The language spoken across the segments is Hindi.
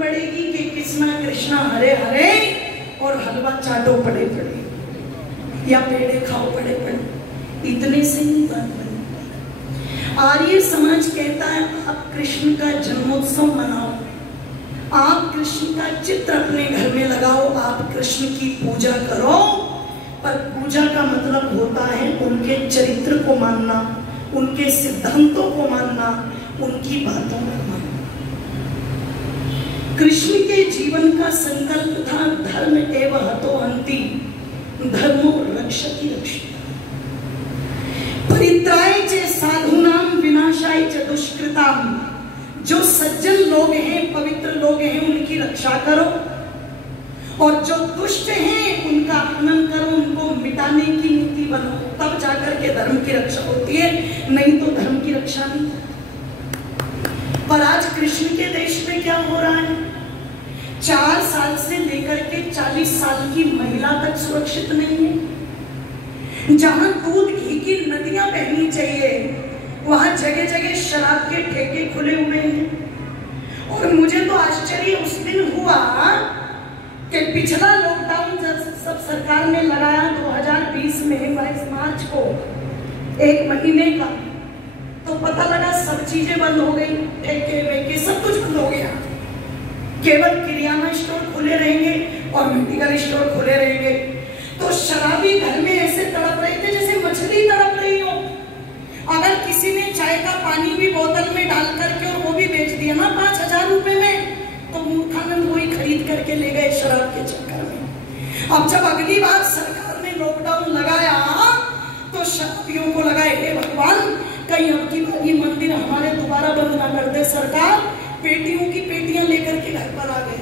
बढ़ेगी कि कृष्णा कृष्णा हरे हरे और हलवा चाटो पड़े पड़े या पेड़े खाओ पड़े पड़े, इतने से ही बात बनी। आर्य समाज कहता है आप कृष्ण का जन्मोत्सव मनाओ, आप कृष्ण का चित्र अपने घर में लगाओ, आप कृष्ण की पूजा करो, पर पूजा का मतलब होता है उनके चरित्र को मानना, उनके सिद्धांतों को मानना, उनकी बातों को मानना। कृष्ण के जीवन का संकल्प था धर्म एव हतो हन्ति, धर्मो रक्षति रक्षिता, परित्राय च साधूनां विनाशाय च दुष्कृताम्। जो सज्जन लोग हैं, पवित्र लोग हैं, उनकी रक्षा करो, और जो दुष्ट हैं उनका हनन करो, उनको मिटाने की नीति बनाओ, तब जाकर के धर्म की रक्षा होती है, नहीं तो धर्म की रक्षा नहीं। पर आज कृष्ण के देश में क्या हो रहा है? 4 साल से लेकर के 40 साल की महिला तक सुरक्षित नहीं है। जहां दूध घी की नदियां बहनी चाहिए, वहां जगह जगह शराब के ठेके खुले हुए हैं। और मुझे तो आश्चर्य उस दिन हुआ कि पिछला लॉकडाउन जब सब सरकार ने लगाया 2020 में 22 मार्च को, 1 महीने का, तो पता लगा सब चीजें बंद हो गई, ठेके वेके सब कुछ बंद हो गया। केवल किराना स्टोर खुले रहेंगे और मेडिकल स्टोर खुले रहेंगे। तो शराबी घर में ऐसे तड़प रहे थे जैसे मछली तड़प रही हो। अगर किसी ने चाय का पानी भी बोतल में डाल करके और वो भी बेच दिया ना 5000 रुपए में, तो मूर्खानंद वही खरीद करके ले गए शराब के चक्कर में। अब जब अगली बार सरकार ने लॉकडाउन लगाया तो शराबियों को लगाए, हे भगवान कहीं अब की बार ये मंदिर हमारे दोबारा बंद ना कर दे सरकार। पेटियों की पेटियां लेकर के घर पर आ गए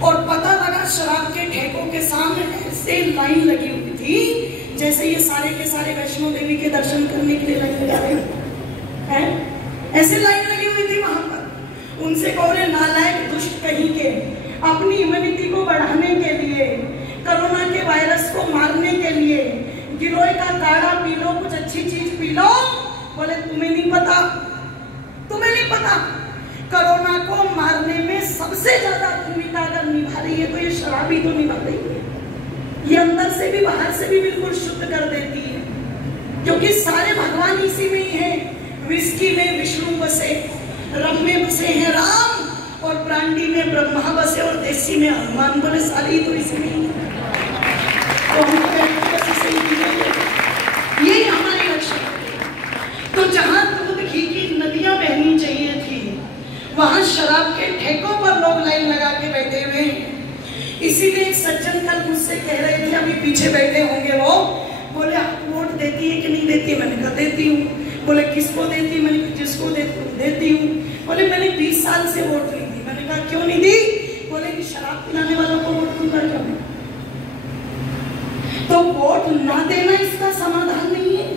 और पता लगा शराब के ठेकों के सामने ऐसे लाइन लगी हुई थी जैसे ये सारे के सारे वैष्णो देवी के दर्शन करने के लिए लाइन लगा रहे हैं, ऐसे लाइन लगी हुई थी वहां पर। उनसे कहो रे नालायक दुष्ट कहीं के, अपनी इम्यूनिटी को बढ़ाने के लिए, कोरोना के वायरस को मारने के लिए गिलोय का काढ़ा पी लो, कुछ अच्छी चीज पी लो। बोले तुम्हें नहीं पता, तुम्हें नहीं पता कोरोना को मारने में सबसे ज्यादा भूमिका अगर निभा रही है तो ये शराबी तो निभा रही है। ये अंदर से भी बाहर से भी बिल्कुल शुद्ध कर देती है, क्योंकि सारे भगवान इसी में ही है। विस्की में विष्णु बसे, रम में बसे हैं राम, और ब्रांडी में ब्रह्मा बसे, और देसी में हनुमान। बोले सारी तो इसी में ही है। यही हमारी लक्ष्य। तो जहां दूध घी की नदियां बहनी चाहिए थी, वहां शराब के ठेकों पर लोग लाइन लगा के बैठे हुए हैं। इसीलिए एक सज्जन कल मुझसे कह रहे थे, अभी पीछे बैठे होंगे वो, बोले आप वोट देती है कि नहीं देती? मैंने कहा देती हूँ। बोले किसको देती? मैंने कहा जिसको देती हूँ। बोले मैंने 20 साल से वोट ली थी। मैंने कहा क्यों नहीं दी? बोले कि शराब पिलाने वालों को वोट दूंगा क्या मैं? तो वोट ना देना इसका समाधान नहीं है।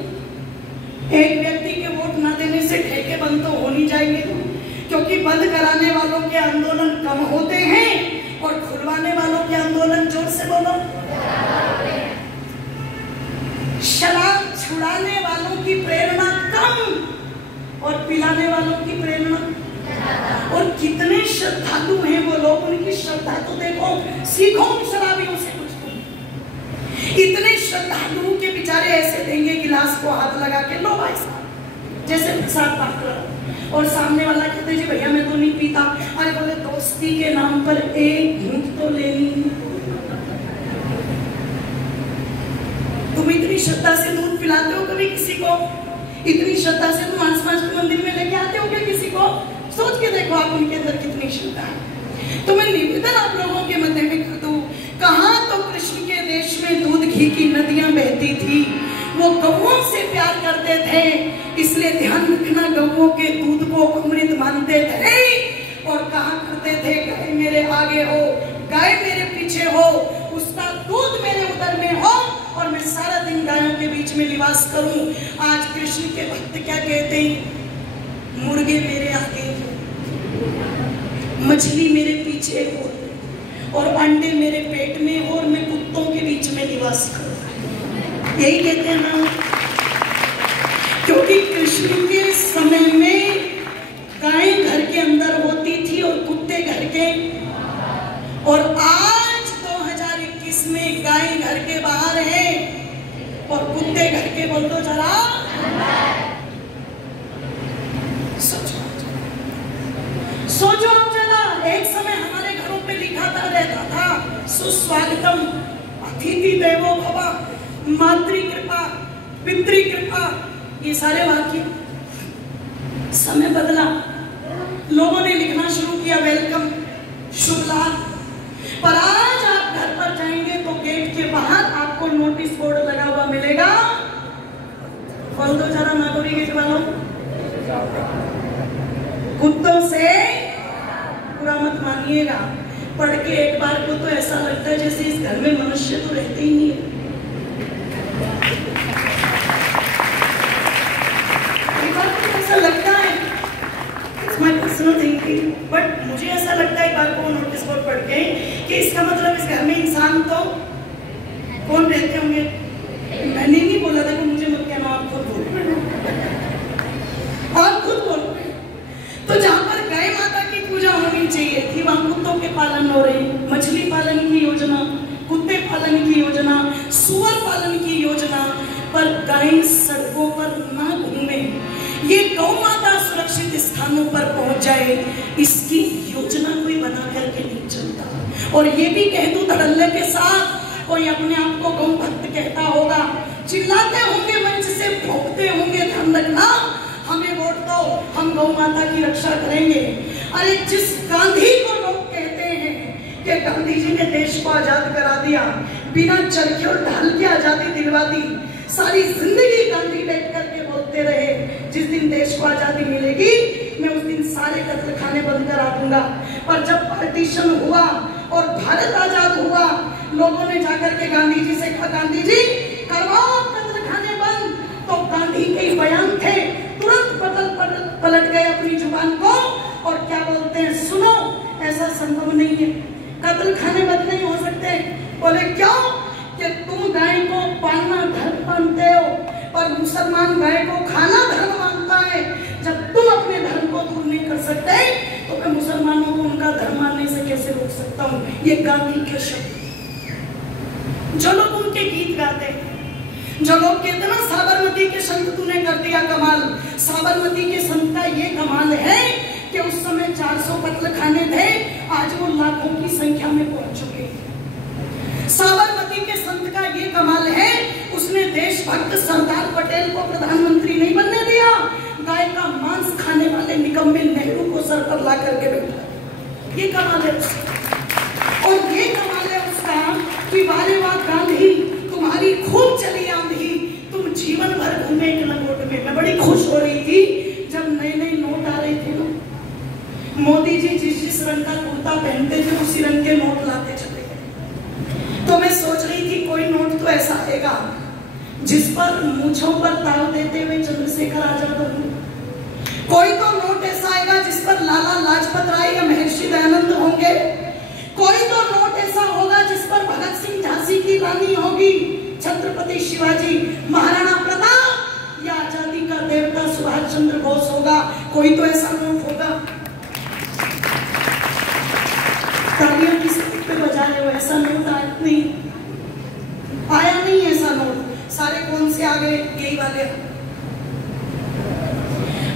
एक व्यक्ति के वोट ना देने से ठेके बंद तो हो नहीं जाएंगे, क्योंकि बंद कराने वालों के आंदोलन कम होते हैं और खुलवाने वालों के आंदोलन, जोर से बोलो, शराब छुड़ाने वालों की प्रेरणा कम और पिलाने वालों की प्रेरणा। और कितने श्रद्धालु हैं वो लोग, उनकी श्रद्धा तो देखो, सीखो उन शराबियों से कुछ तुम। इतने श्रद्धालु के बेचारे ऐसे देंगे गिलास को हाथ लगा के, लो भाई साहब, जैसे प्रसाद बांट रहा, और सामने वाला कहते जी भैया मैं तो नहीं पीता। अरे बोले दोस्ती के नाम पर एक घूंट तो लेनी। तुम इतनी श्रद्धा से दूध पिलाते हो कभी किसी को? इतनी श्रद्धा से तुम आसपास के मंदिर में लेके आते हो क्या किसी को? सोच के देखो आप उनके अंदर कितनी श्रद्धा है। तो मैं निवेदन आप लोगों के मध्य में कर दूं, कहाँ तो कृष्ण के देश में दूध घी की नदियां बहती थी, वो गौओं से प्यार करते थे, इसलिए ध्यान रखना गौओं के दूध को अमृत मानते थे और कहा करते थे गाय मेरे आगे हो, गाय मेरे पीछे हो, उसका दूध मेरे उदर में हो और मैं सारा दिन गायों के बीच में निवास करूं। आज कृष्ण के भक्त क्या कहते हैं? मुर्गे मेरे आगे हो, मछली मेरे पीछे हो, और अंडे मेरे पेट में हो, और मैं कुत्तों के बीच में निवास करूं। यही कहते हैं ना, क्योंकि कृष्ण के समय में गाय घर के अंदर होती थी और कुत्ते घर के रहता था, सुस्वागतम, अतिथि देवो भव, मातृ कृपा, पितृ कृपा, ये सारे वाक्य। समय बदला, लोगों ने लिखना शुरू किया वेलकम, शुभ लाभ। पर आज आप घर पर जाएंगे तो गेट के बाहर आपको नोटिस बोर्ड लगा हुआ मिलेगा, खोल दो जरा नागौरी गेट वालों, कुत्तों से पूरा मत मानिएगा। पढ़ के एक बार को तो ऐसा लगता है जैसे इस घर में मनुष्य तो रहते ही नहीं है। एक बार को ऐसा लगता है, it's my personal thinking, but मुझे ऐसा लगता है एक बार को नोटिस बोर्ड पढ़ के कि इसका मतलब इस घर में इंसान तो कौन रहते होंगे। मैंने नहीं बोला था कि मुझे मत कहना, आप खुद बोलो, आप खुद बोलो। तो जहाँ पर गाय माता की पूजा होनी चाहिए थी वहां कुत्तों के पालन हो रहे, मछली पालन की योजना, कुत्ते पालन की योजना, सुअर पालन की योजना। पर गाय सड़कों पर ना घूमे, ये गौ माता सुरक्षित स्थानों पर पहुंच जाए, इसकी योजना कोई बना करके नहीं चलता। और ये भी कह दूं धड़ल्ले के साथ, कोई अपने आप को गौ भक्त कहता होगा, चिल्लाते होंगे मंच से, भोंकते होंगे, ध्यान रखना हमें वोट दो, हम गौ माता की रक्षा करेंगे। अरे जिस गांधी को लोग कहते हैं कि गांधी जी ने देश को आजाद करा दिया, बिना चरखे और ढाल की आजादी दिलवा दी, सारी जिंदगी गांधी बैठ करके बोलते रहे जिस दिन देश को आजादी मिलेगी मैं उस दिन सारे कत्ल खाने बंद करा दूंगा। पर जब पार्टीशन हुआ और भारत आजाद हुआ, लोगों ने जाकर के गांधी जी से कहा, गांधी जी करवाओ कत्ल खाने बंद। तो गांधी के बयान थे, तुरंत पलट गए अपनी जुबान को और क्या बोलते हैं, सुनो ऐसा संभव नहीं है, कत्ल खाने बंद नहीं हो सकते। बोले क्यों? कि तुम गाय को पालना धर्म मानते हो और मुसलमान गाय को खाना धर्म मानता है। जब तुम अपने धर्म को दूर नहीं कर सकते तो मैं मुसलमानों को उनका धर्म मानने से कैसे रोक सकता हूँ। ये गांधी के शब्द। जो लोग उनके गीत गाते हैं, जो लोग कहते ना साबरमती के संत तूने कर दिया कमाल, साबरमती के संत का ये कमाल है कि उस समय 400 कत्ल खाने थे, आज वो लाखों की संख्या में पहुंच चुके। साबरमती के संत का ये कमाल है, उसने देशभक्त सरदार पटेल को प्रधानमंत्री नहीं बनने दिया, गाय का मांस खाने वाले निकम्मे नेहरू को सर पर ला करके बैठा। ये कमाल है उसका। और ये कमाल है उसका कि वारे वाह गांधी तुम्हारी खूब चली आंधी, तुम जीवन भर घूमे एक लंगोट में। मैं बड़ी खुश हो रही थी जब नए नए नोट आ रहे थे ना, मोदी जी जिस रंग का कुर्ता पहनते थे उसी रंग के नोट लाते चले गए। तो मैं सोच रही थी कोई नोट तो ऐसा आएगा जिस पर मूंछों पर ताव देते हुए चंद्रशेखर आजाद होंगे, कोई तो नोट ऐसा आएगा जिस पर लाला लाजपत राय या महर्षि दयानंद होंगे, कोई तो नोट ऐसा होगा जिस पर भगत सिंह झांसी की रानी होगी, छत्रपति शिवाजी, महाराणा प्रताप या आजादी का देवता सुभाष चंद्र बोस होगा। कोई तो ऐसा नोट होगा। तालियां किस पे बजा रहे हो? ऐसा नोट आया नहीं ऐसा नोट। सारे कौन से आ गए? यही वाले।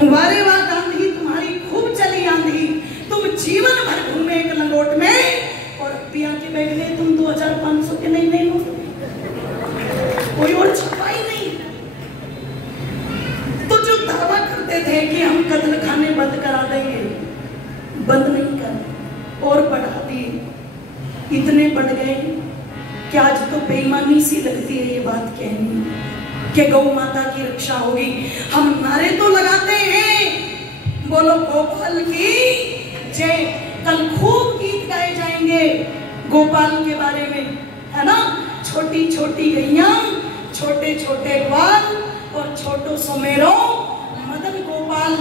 वारे वाह गांधी तुम्हारी खूब चली आंधी, तुम जीवन भर घूमे एक लंगोट में और पिया के बैठ गए तुम 2500 के नहीं नोट, कोई और छपा ही नहीं। तो जो दावा करते थे कि हम कत्ल खाने बंद करा देंगे, बंद नहीं कर और बढ़ा दिए, इतने बढ़ गए कि आज तो बेईमानी सी लगती है ये बात कहनी कि गौ माता की रक्षा होगी। हम नारे तो लगाते हैं, बोलो गोपाल की जय। कल खूब गीत गाए जाएंगे गोपाल के बारे में, है ना। छोटी छोटी गैया, छोटे छोटे ग्वाल और छोटो सुमेरो मदन गोपाल।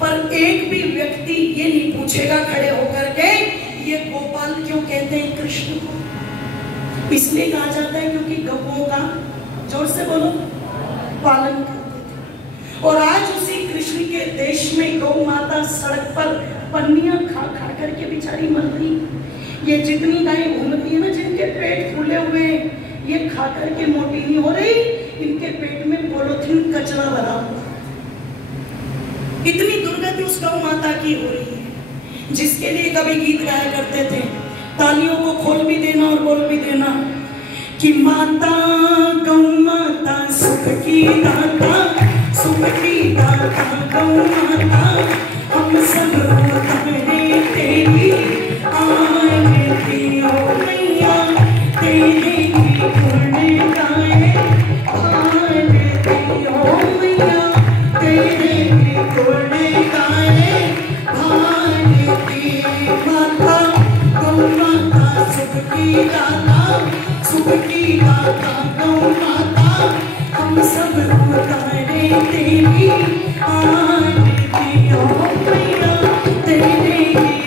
पर एक भी व्यक्ति ये नहीं पूछेगा खड़े होकर के ये गोपाल क्यों कहते हैं कृष्ण को। इसलिए कहा जाता है क्योंकि गौओं का, जोर से बोलो, पालन करते थे। और आज उसी कृष्ण के देश में गौ माता सड़क पर पन्नियां खा खा करके बेचारी मर रही। ये जितनी गायें घूम रही है ना, जिनके पेट फूले हुए, ये खा करके मोटी नहीं हो रही, इनके पेट में पॉलीथीन कचरा भरा हुआ। इतनी दुर्गति उस गौ माता की हो रही है, जिसके लिए कभी गीत गाया करते थे, तालियों को खोल भी देना और बोल भी देना कि माता गौ माता सुख की दाता, सुख की दाता गौ माता, हम सब होते तेरी आरती ओ मैया, तेरे की गुण गाए आरती ओ मैया, तेरे की गुण गाए आरती। माता गौ माता सुख की दाता, सुख की दाता गौ माता, हम सब उतारे तेरी आरती ओ मैया, तेरे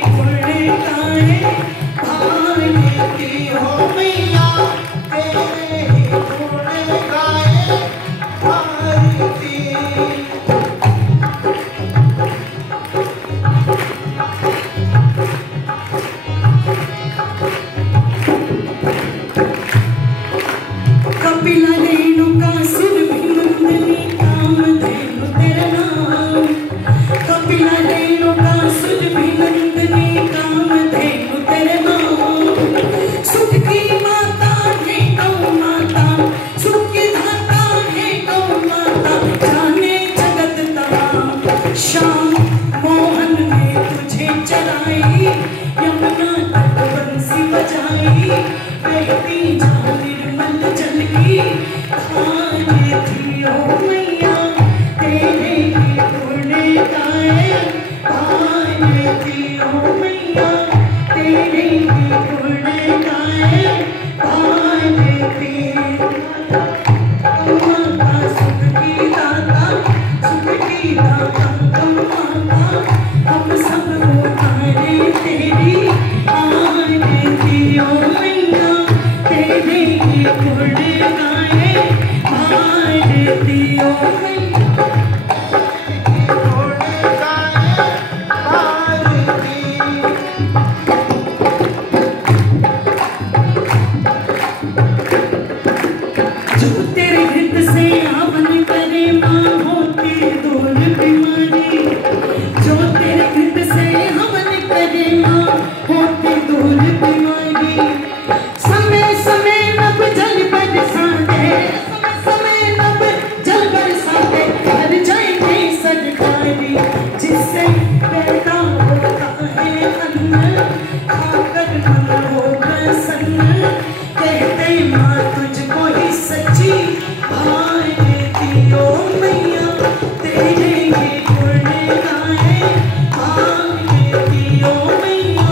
गुण गाए आरती ओ मैया, तेरे गुण गाए आरती। कपिला रेणुका सुरभिनंदिनी कामधेनु तेरा नाम, कपिला रेणुका सुरभिनंदिनी कामधेनु तेरा नाम। सुख की माता है गौ माता, सुख की दाता है गौ माता, जाने जगत तमाम। श्याम मोहन ने तुझे चराई, यमुना तट बंसी बजाई, बहती जा निर्मल जल की आरती ओ मैया, तेरे की गुण गाए आरती ओ मैया, तेरे की गुण गाए आरती। माता सुख की दाता, सुख की दाता गौ माता, हम सब उतारे तेरी आरती ओ मैया, तेरे की गुण गाए आरती ओ मैया, गुण गाए आरती। जो तेरे हृद से हवन करे माँ होती दूर बीमारी, जो तेरे हृद से हवन करे माँ होती दूर बीमारी। समय समय नब जल बरसा दे, समय नब जल बरसा दे, हर जाएंगे सरकारी, जिससे पैदा होता है अन्न, खाकर मन हो प्रसन्न, कहते माँ तुझको ही सच्ची आरती ओ मैया, तेरे ये गुण गाए आरती ओ मैया,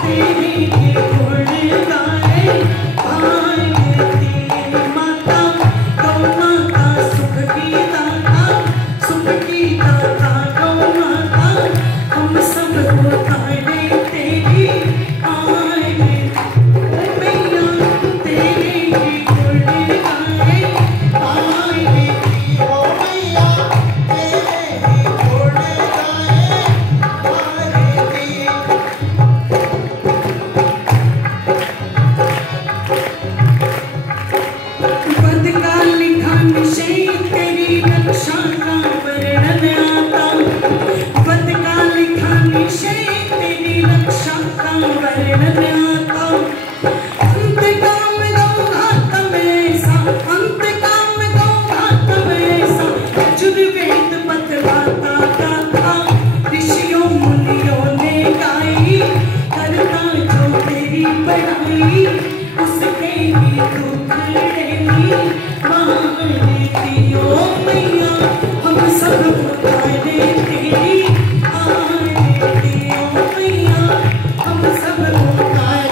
तेरे ये गुण गाए आरती। माता गौ माता सुख की दाता, सुख की दाता गौ माता, हम सब उतारे तेरी आरती ओ मैया, तेरे की गुण गाए आरती ओ मैया, तेरे की गुण गाए आरती। पद का लिखा निश्चय तेरी रक्षा का वर्णन आता, पद का लिखा निश्चय तेरी रक्षा का वर्णन आता। अंत काम गौ घातम ऐसा, अंत काम गौ घातम ऐसा, यजुर्वेद बतलाता गाथा, ऋषियों मुनियों ने गाई, करता जो तेरी बड़ाई, उसके ही दुख लेनी आरती ओ मैया, हम सब उतारे तेरी आरती ओ मैया, हम सब उतारे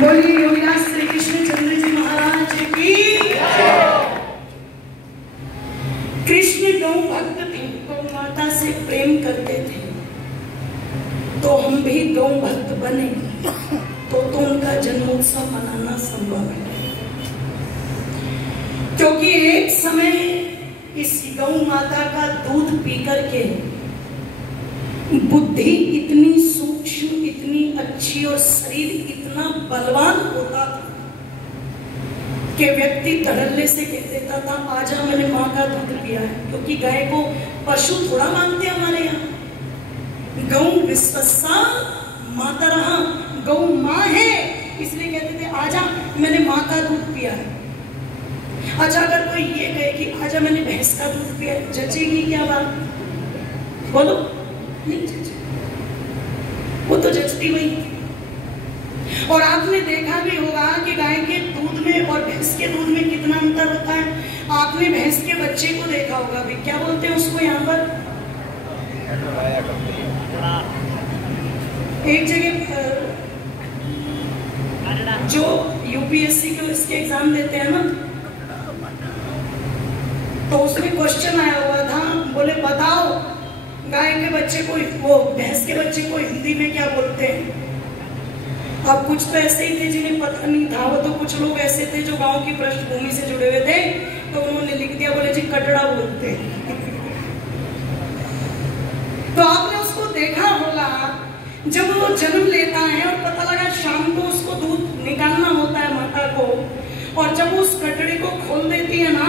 बोलिए योगीराज श्री कृष्णचंद्र जी महाराज की। कृष्ण गौ भक्त थे, गौ माता से प्रेम करते थे, तो हम भी गौ भक्त बने तो उनका जन्मोत्सव मनाना संभव है। क्योंकि एक समय इस गौ माता का दूध पी करके बुद्धि इतनी सूक्ष्म, इतनी अच्छी और शरीर इतना बलवान होता था कि व्यक्ति धड़ल्ले से कह देता था आजा मैंने माँ का दूध पिया है। क्योंकि गाय को पशु थोड़ा मानते हैं हमारे यहाँ, गौ विश्वसा मातरहा, गौ माँ है, इसलिए कहते थे आजा मैंने माँ का दूध पिया है। अच्छा अगर कोई ये कहे कि आजा मैंने भैंस का दूध पिया है, जचेगी क्या बात? बोलो, नहीं जचेगी, वो तो जचती वही। और आपने देखा भी होगा कि गाय के दूध में और भैंस के दूध में कितना अंतर होता है। आपने भैंस के बच्चे को देखा होगा भी, क्या बोलते हैं उसको यहाँ पर, एक जगह जो यूपीएससी के इसके एग्जाम देते हैं ना, तो उसमें क्वेश्चन आया हुआ था, बोले बताओ गाय के बच्चे को, वो भैंस के बच्चे को हिंदी में क्या बोलते हैं। अब कुछ तो ऐसे ही थे जिन्हें पता नहीं था, वो तो कुछ लोग ऐसे थे जो गांव की पृष्ठभूमि से जुड़े हुए थे, तो उन्होंने लिख दिया, बोले जी कटड़ा बोलते हैं। तो आपने उसको देखा होगा जब वो जन्म लेता है और पता लगा शाम को उसको दूध निकालना होता है माता को, और जब वो उस कटड़ी को खोल देती है ना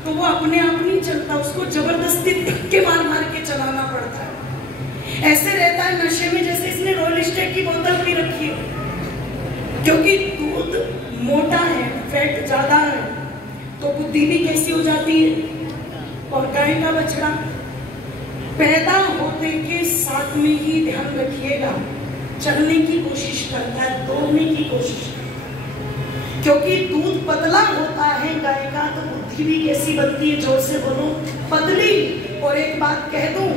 तो वो अपने आप नहीं चलता, उसको जबरदस्ती धक्के मार मार के चलाना पड़ता है। ऐसे रहता है नशे में जैसे इसने रॉयल स्टेट की बोतल भी रखी है, क्योंकि दूध मोटा है, फैट ज्यादा है, तो बुद्धि भी कैसी हो जाती है। और गाय का बछड़ा पैदा होते के साथ में ही ध्यान रखिएगा चलने की कोशिश करता है, दौड़ने की कोशिश करता है, क्योंकि दूध पतला होता है गाय का, तो बुद्धि भी कैसी बनती है, जोर से बोलो, पतली। और एक बात कह दूं,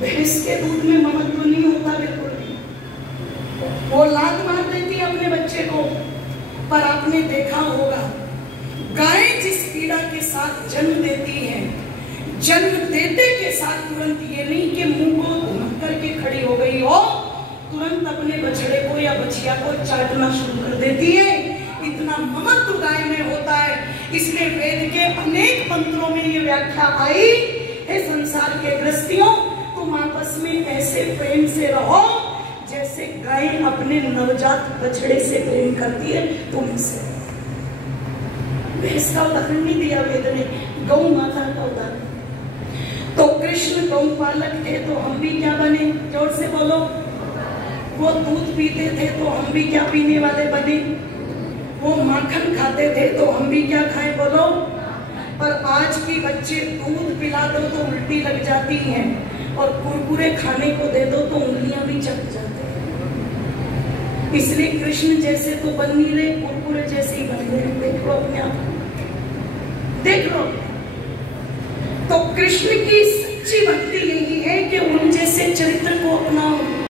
भैंस के दूध में ममत्व नहीं होता बिल्कुल भी, वो लात मार देती है अपने बच्चे को। पर आपने देखा होगा गाय जिस पीड़ा के साथ जन्म देती है, जन्म देते के साथ तुरंत ये नहीं कि मुंह को घुमक करके खड़ी हो गई हो, तुरंत अपने बछड़े को या बछिया को चाटना शुरू कर देती है। इतना ममत्व गाय में होता है, इसलिए वेद के अनेक मंत्रों में ये व्याख्या आई है, संसार के गृहस्थियों तुम आपस में ऐसे प्रेम से रहो जैसे गाय अपने नवजात बछड़े से प्रेम करती है, तुम इससे। भैंस का उदाहरण नहीं दिया वेद ने, गौ माता का उदाहरण। तो कृष्ण गौ पालक थे तो हम भी क्या बने, जोर से बोलो। वो दूध पीते थे तो हम भी क्या पीने वाले बने। वो माखन खाते थे तो हम भी क्या खाए, बोलो। पर आज के बच्चे दूध पिला दो तो उल्टी लग जाती है, और कुरकुरे खाने को दे दो तो उंगलियां भी चट जाते हैं। इसलिए कृष्ण जैसे तो बन नहीं रहे, कुरकुरे जैसे ही बन रहे। देख लो अपने आप, देख लो। तो कृष्ण की सच्ची भक्ति यही है कि उन जैसे चरित्र को अपनाओ,